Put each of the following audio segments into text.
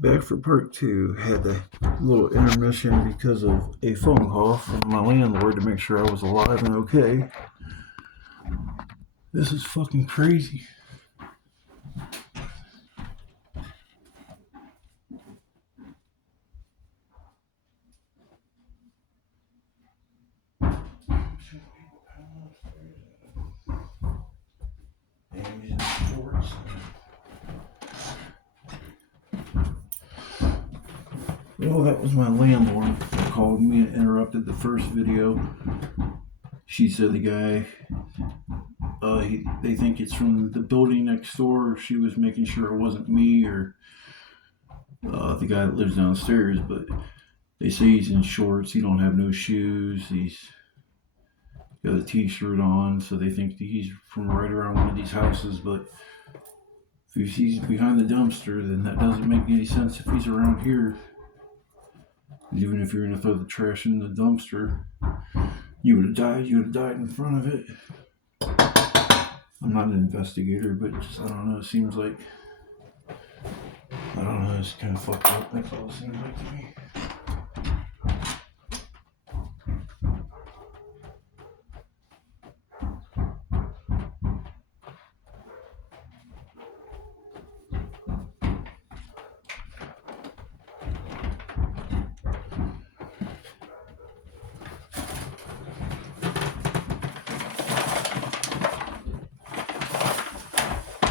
Back for part two. Had a little intermission because of a phone call from my landlord to make sure I was alive and okay. This is fucking crazy. Well, that was my landlord that called me and interrupted the first video. She said the guy, they think it's from the building next door. She was making sure it wasn't me or the guy that lives downstairs, but they say he's in shorts. He don't have no shoes. He's got a t-shirt on, so they think he's from right around one of these houses, but if he's behind the dumpster, then that doesn't make any sense if he's around here. Even if you're gonna throw the trash in the dumpster, you would have died. You would have died in front of it. I'm not an investigator, but just, I don't know. It seems like, I don't know. It's kind of fucked up. That's all it seems like to me.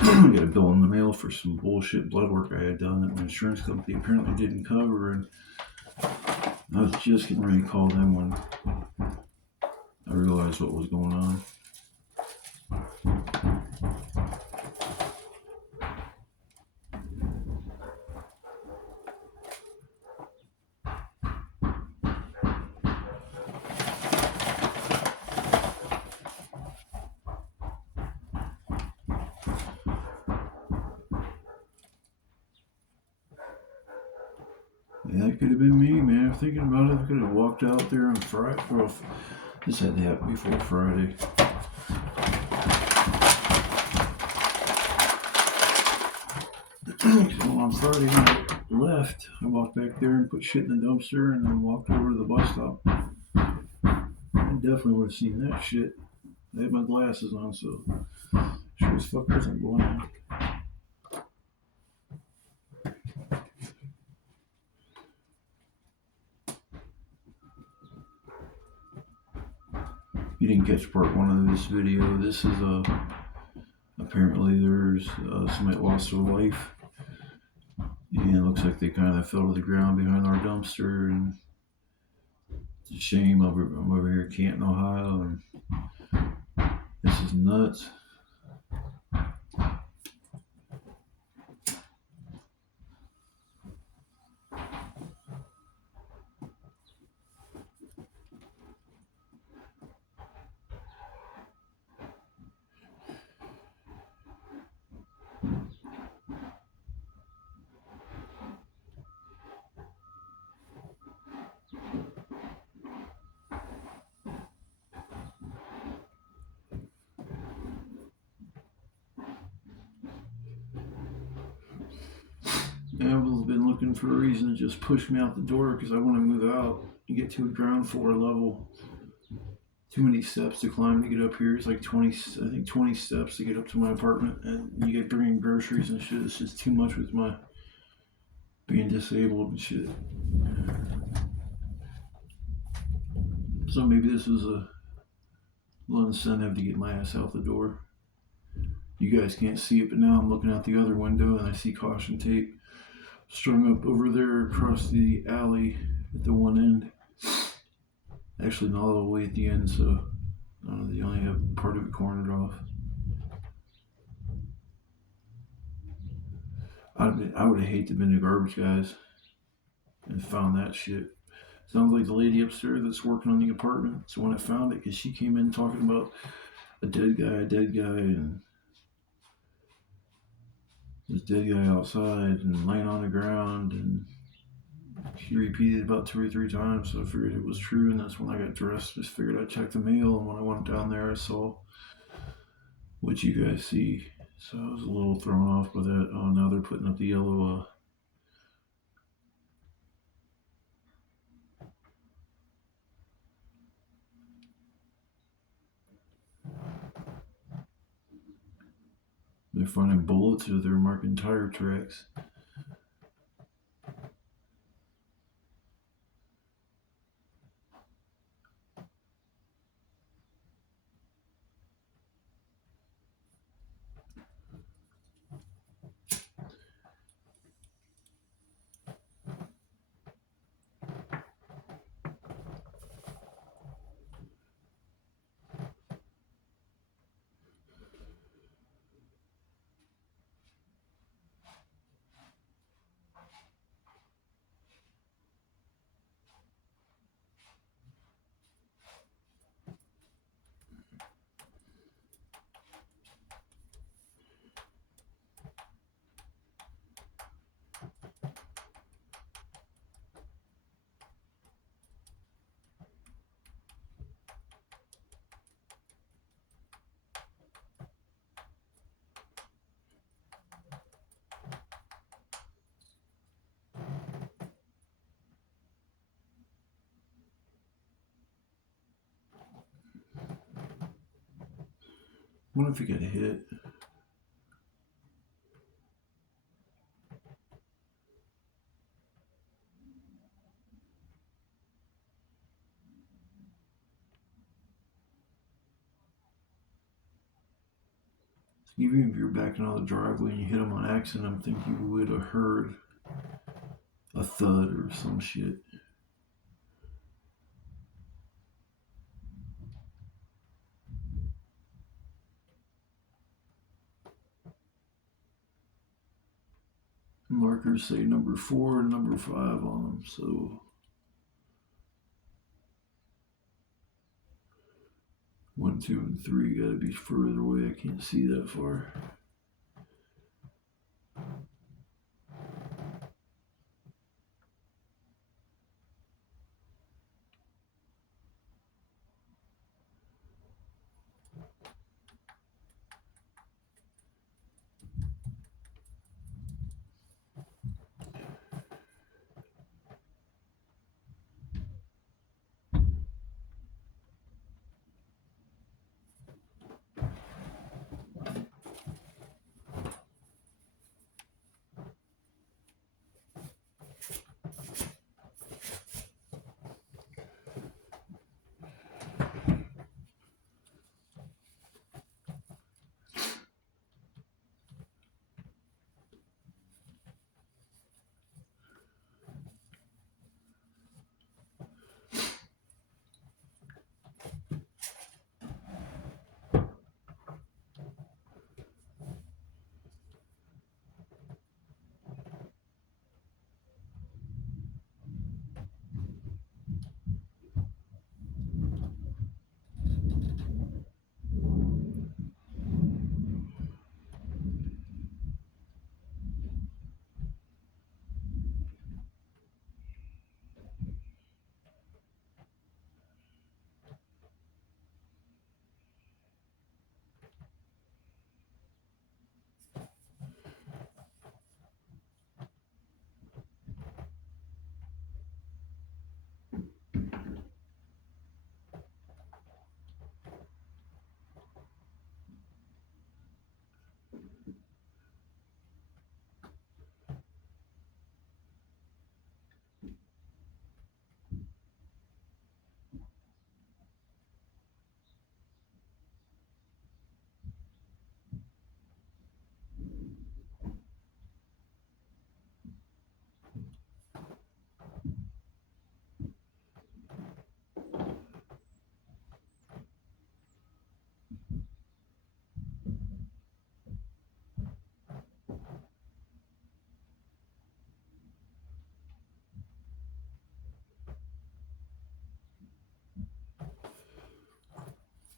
I got a bill in the mail for some bullshit blood work I had done that my insurance company apparently didn't cover, and I was just getting ready to call them when I realized what was going on. Yeah, that could have been me, man. Thinking about it, I could have walked out there on Friday. Well, this had to happen before Friday. So on Friday when I left, I walked back there and put shit in the dumpster and then walked over to the bus stop. I definitely would have seen that shit. I had my glasses on, so sure as fuck wasn't blind. You didn't catch part one of this video. This is apparently there's somebody lost their life, and it looks like they kind of fell to the ground behind our dumpster. And it's a shame. I'm over here in Canton, Ohio, and this is nuts. I've been looking for a reason to just push me out the door because I want to move out and get to a ground floor level. Too many steps to climb to get up here. It's like 20 steps to get up to my apartment, and you get bringing groceries and shit. It's just too much with my being disabled and shit. So maybe this was a little incentive to get my ass out the door. You guys can't see it, but now I'm looking out the other window and I see caution tape strung up over there across the alley at the one end. Actually, not all the way at the end, so they only have part of it cornered off. I would have hated to have been the garbage guys and found that shit. Sounds like the lady upstairs that's working on the apartment. It's the one that found it because she came in talking about a dead guy, and this dead guy outside and laying on the ground, and she repeated it about 2 or 3 times, so I figured it was true, and that's when I got dressed. Just figured I'd check the mail, and when I went down there, I saw what you guys see. So I was a little thrown off by that. Oh, now they're putting up the yellow finding bullets or they're marking tire tracks. What if he got hit? Even if you're backing out of the driveway and you hit him on accident, I'm thinking you would have heard a thud or some shit. Markers say number 4 and number 5 on them, so 1, 2, and 3 gotta be further away. I can't see that far.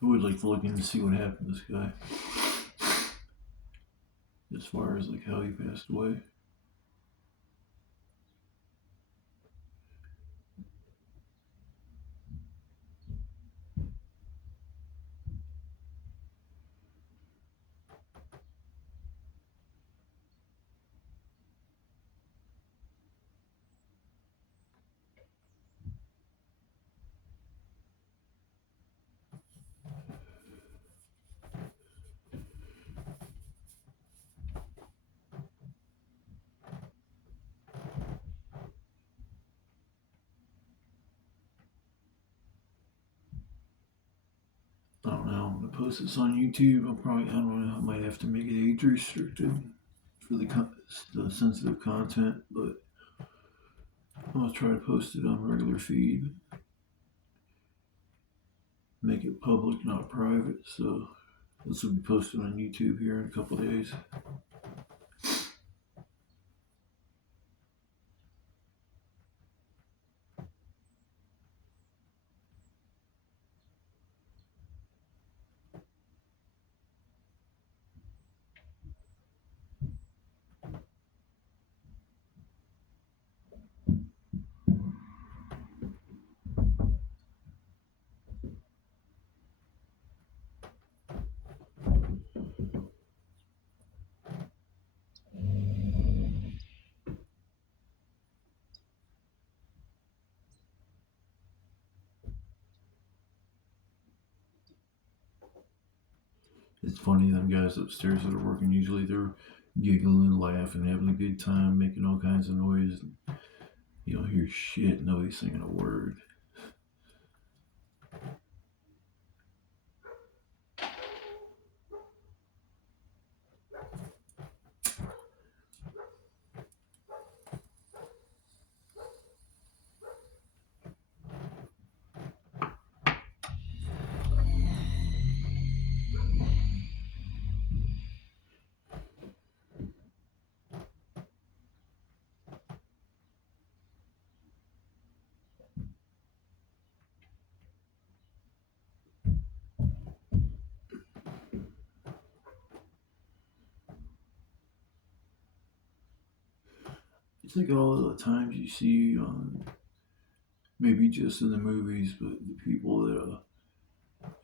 I would like to look in to see what happened to this guy. As far as like how he passed away. don't know. I'm gonna post this on YouTube. I don't know. I might have to make it age restricted for the sensitive content, but I'm gonna try to post it on regular feed. Make it public, not private. So this will be posted on YouTube here in a couple days. It's funny, them guys upstairs that are working, usually they're giggling, laughing, having a good time, making all kinds of noise. You don't hear shit, nobody's singing a word. It's like all the times you see, maybe just in the movies, but the people that,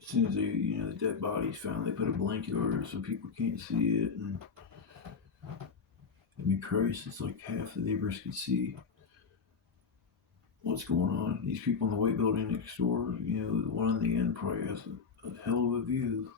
as soon as the dead body's found, they put a blanket over it so people can't see it. And I mean, Christ, it's like half the neighbors could see what's going on. These people in the white building next door, the one on the end probably has a hell of a view.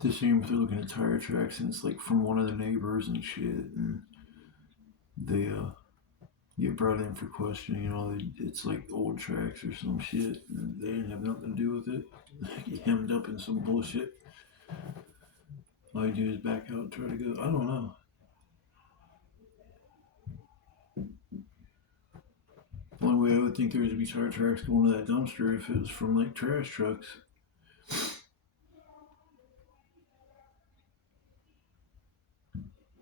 The same if they're looking at tire tracks and it's like from one of the neighbors and shit, and they get brought in for questioning. It's like old tracks or some shit, and they didn't have nothing to do with it. They get hemmed up in some bullshit. All you do is back out and try to go. I don't know. One way I would think there would be tire tracks going to that dumpster if it was from like trash trucks.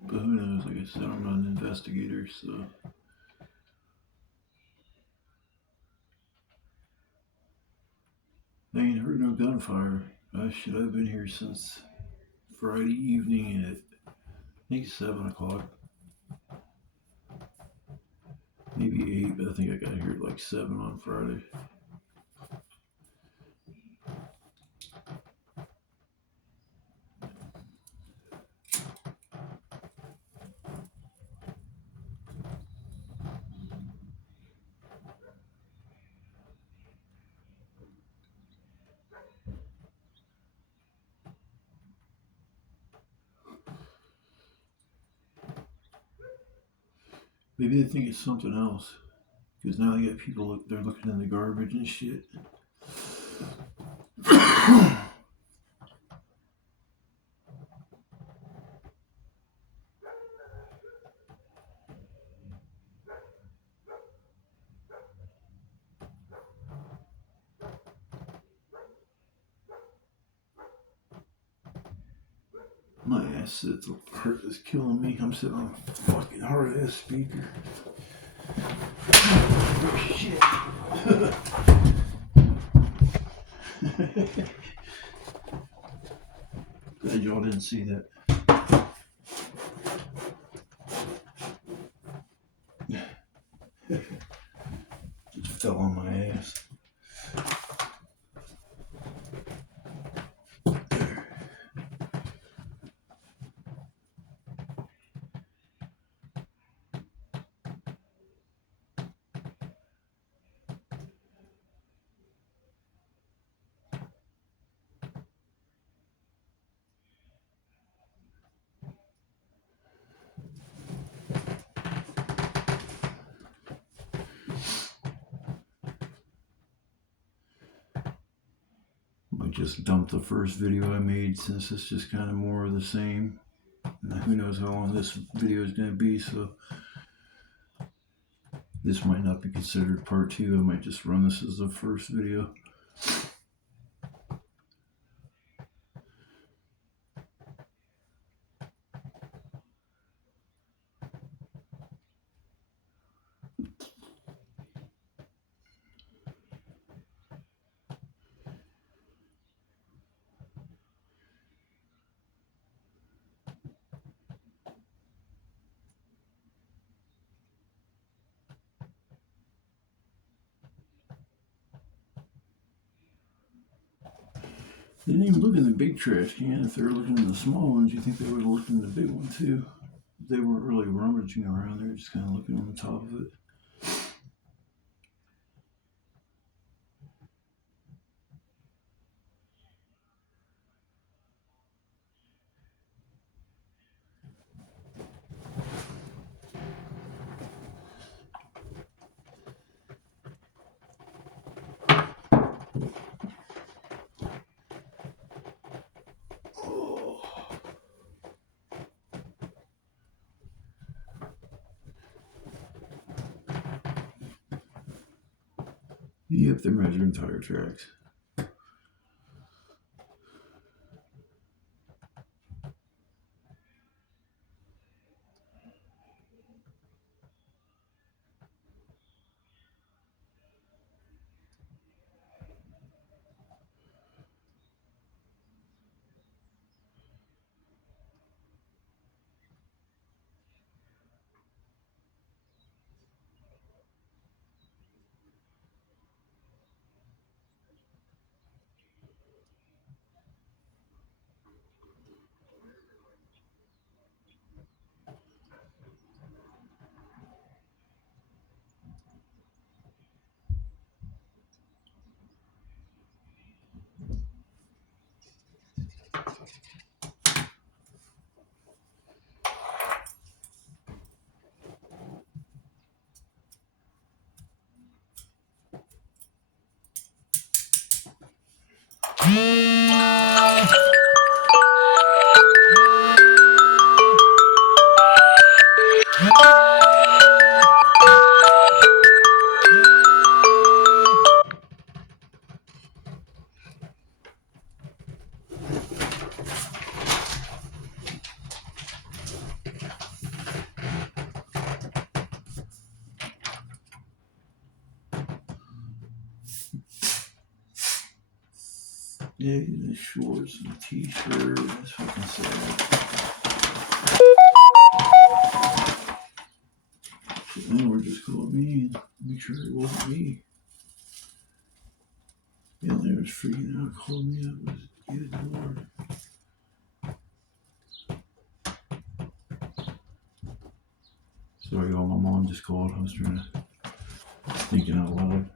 But who knows? Like I said, I'm not an investigator, so. I ain't heard no gunfire. I've been here since Friday evening at, I think, 7 o'clock. Maybe 8, but I think I got here at like 7 on Friday. Maybe they think it's something else. Because now they got people, they're looking in the garbage and shit. My ass sits hurt is killing me. I'm sitting on a fucking hard ass speaker. Oh shit. Glad y'all didn't see that. Just fell on my ass. just dump the first video I made, since it's just kind of more of the same. And who knows how long this video is going to be, so this might not be considered part 2. I might just run this as the first video. They didn't even look in the big trash can. If they were looking in the small ones, you think they would have looked in the big one too. They weren't really rummaging around. They were just kind of looking on the top of it. Yep, they're measuring tire tracks. Yeah, the shorts and the t-shirt. That's fucking sad. The landlord just called me and make sure it wasn't me. The landlord was freaking out, called me up. Good Lord. Sorry, y'all. My mom just called. I was trying to thinking out loud.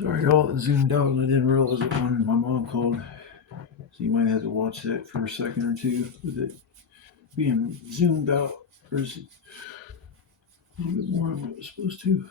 Sorry, y'all. It zoomed out and I didn't realize it when my mom called. So you might have to watch that for a second or two with it being zoomed out. There's a little bit more than what it was supposed to.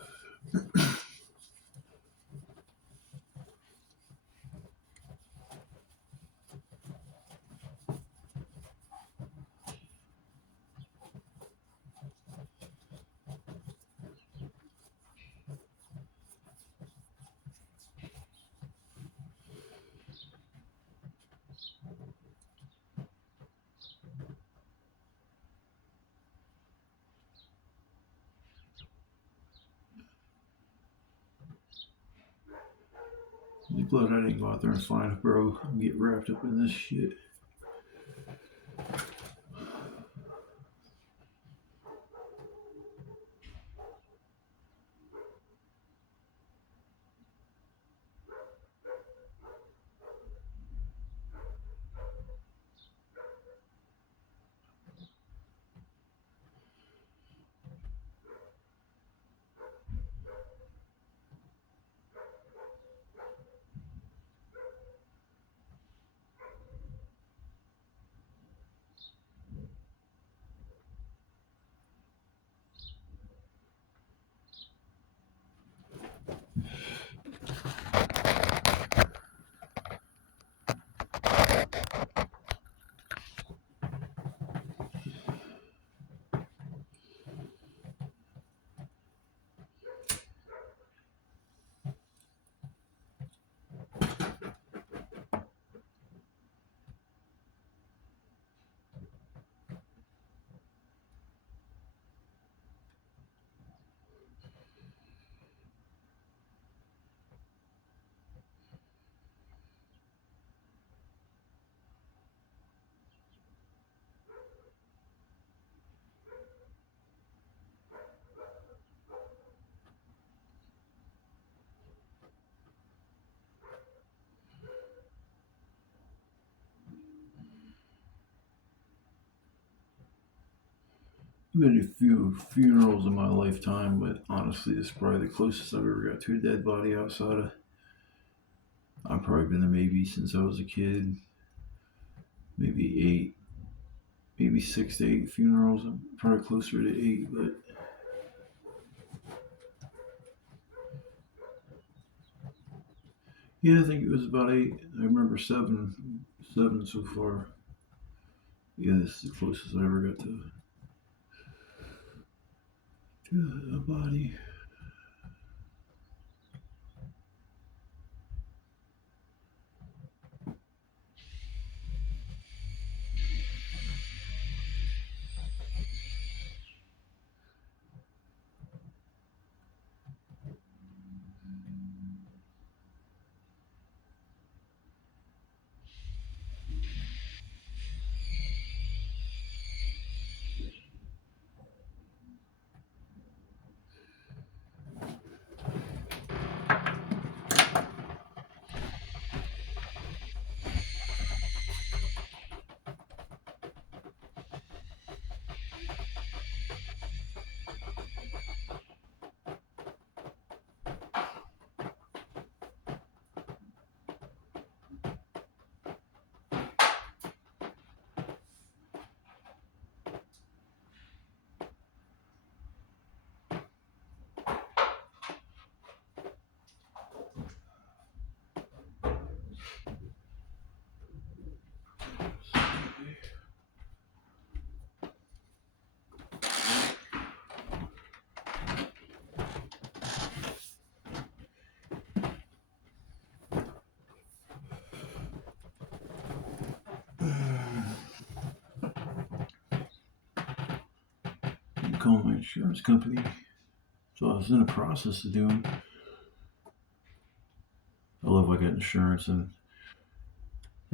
I'm glad I didn't go out there and find a bro and get wrapped up in this shit. I've been to a few funerals in my lifetime, but honestly, it's probably the closest I've ever got to a dead body outside of. I've probably been there maybe since I was a kid, maybe eight, maybe 6 to 8 funerals. I'm probably closer to 8, but yeah, I think it was about 8. I remember seven so far. Yeah, this is the closest I ever got to a body. Call my insurance company. So I was in the process of doing. I love I got insurance, and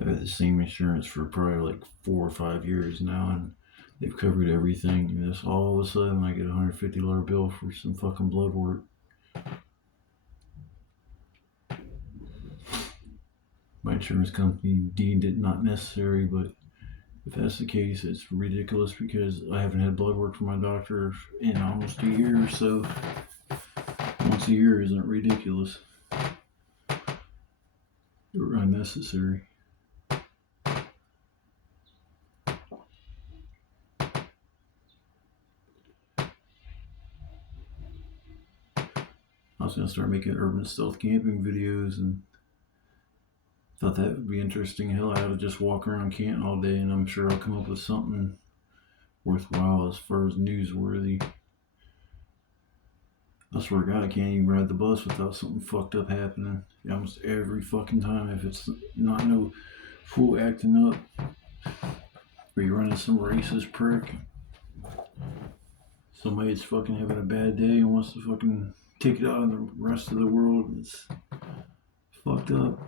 I've had the same insurance for probably like 4 or 5 years now, and they've covered everything. And this all of a sudden, I get a $150 bill for some fucking blood work. My insurance company deemed it not necessary, but if that's the case, it's ridiculous because I haven't had blood work from my doctor in almost a year, so once a year isn't ridiculous or unnecessary. I was gonna start making urban stealth camping videos, and thought that would be interesting. Hell, I ought to just walk around Canton all day, and I'm sure I'll come up with something worthwhile as far as newsworthy. I swear to God, I can't even ride the bus without something fucked up happening. Almost every fucking time, if it's not no fool acting up, or you're running some racist prick, somebody's fucking having a bad day and wants to fucking take it out on the rest of the world. It's fucked up.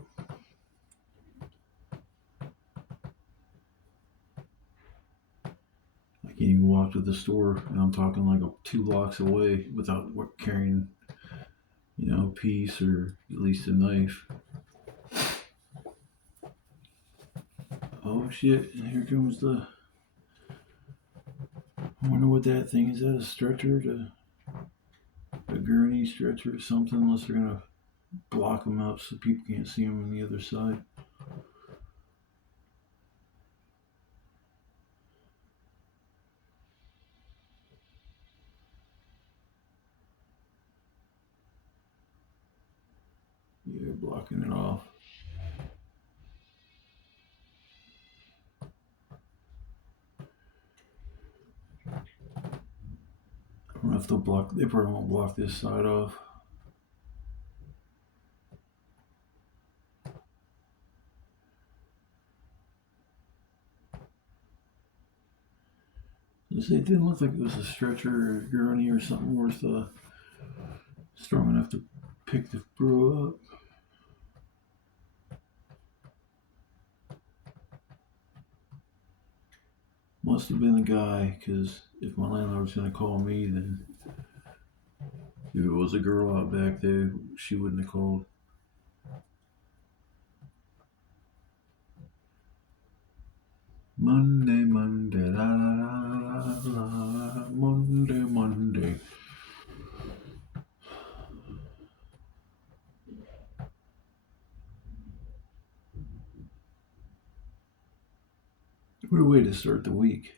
I can't even walk to the store, and I'm talking like 2 blocks away without carrying, a piece or at least a knife. Oh shit! Here comes the. I wonder what that thing is. That a stretcher? A gurney stretcher or something? Unless they're gonna block them up so people can't see them on the other side. Yeah, blocking it off. I don't know if they'll block. They probably won't block this side off. It didn't look like it was a stretcher or a gurney or something worth strong enough to pick the brew up. Must have been the guy, because if my landlord was going to call me, then if it was a girl out back there, she wouldn't have called. Monday, Monday, la la la la, Monday, Monday. What a way to start the week.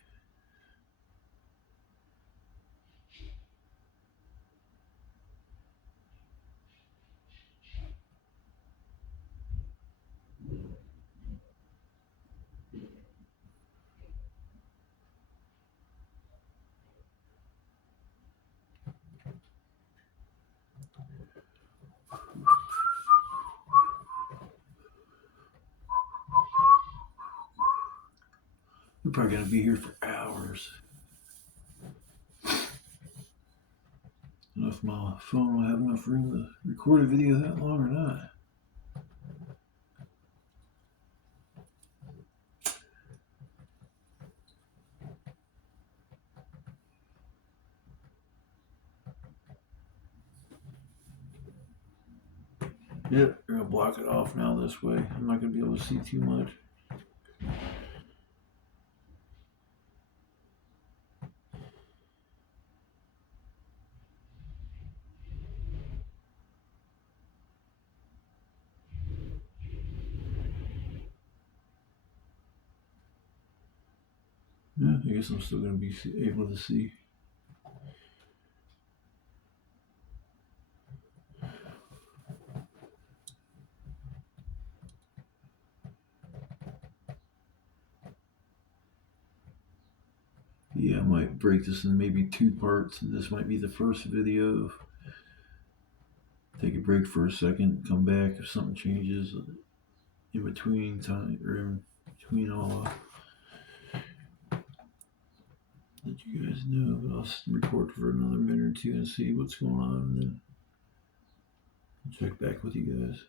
We're probably going to be here for hours. I don't know if my phone will have enough room to record a video that long or not. Yep, we're going to block it off now this way. I'm not going to be able to see too much. Yeah, I guess I'm still going to be able to see. Yeah, I might break this in maybe 2 parts, and this might be the first video. Take a break for a second, come back if something changes in between time, or in between all. Let you guys know, but I'll record for another minute or two and see what's going on, and then I'll check back with you guys.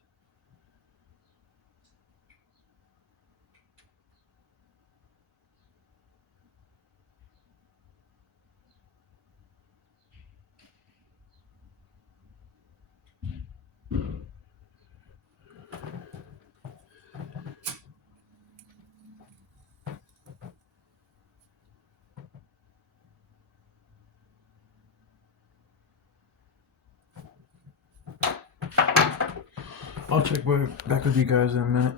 I'll check back with you guys in a minute.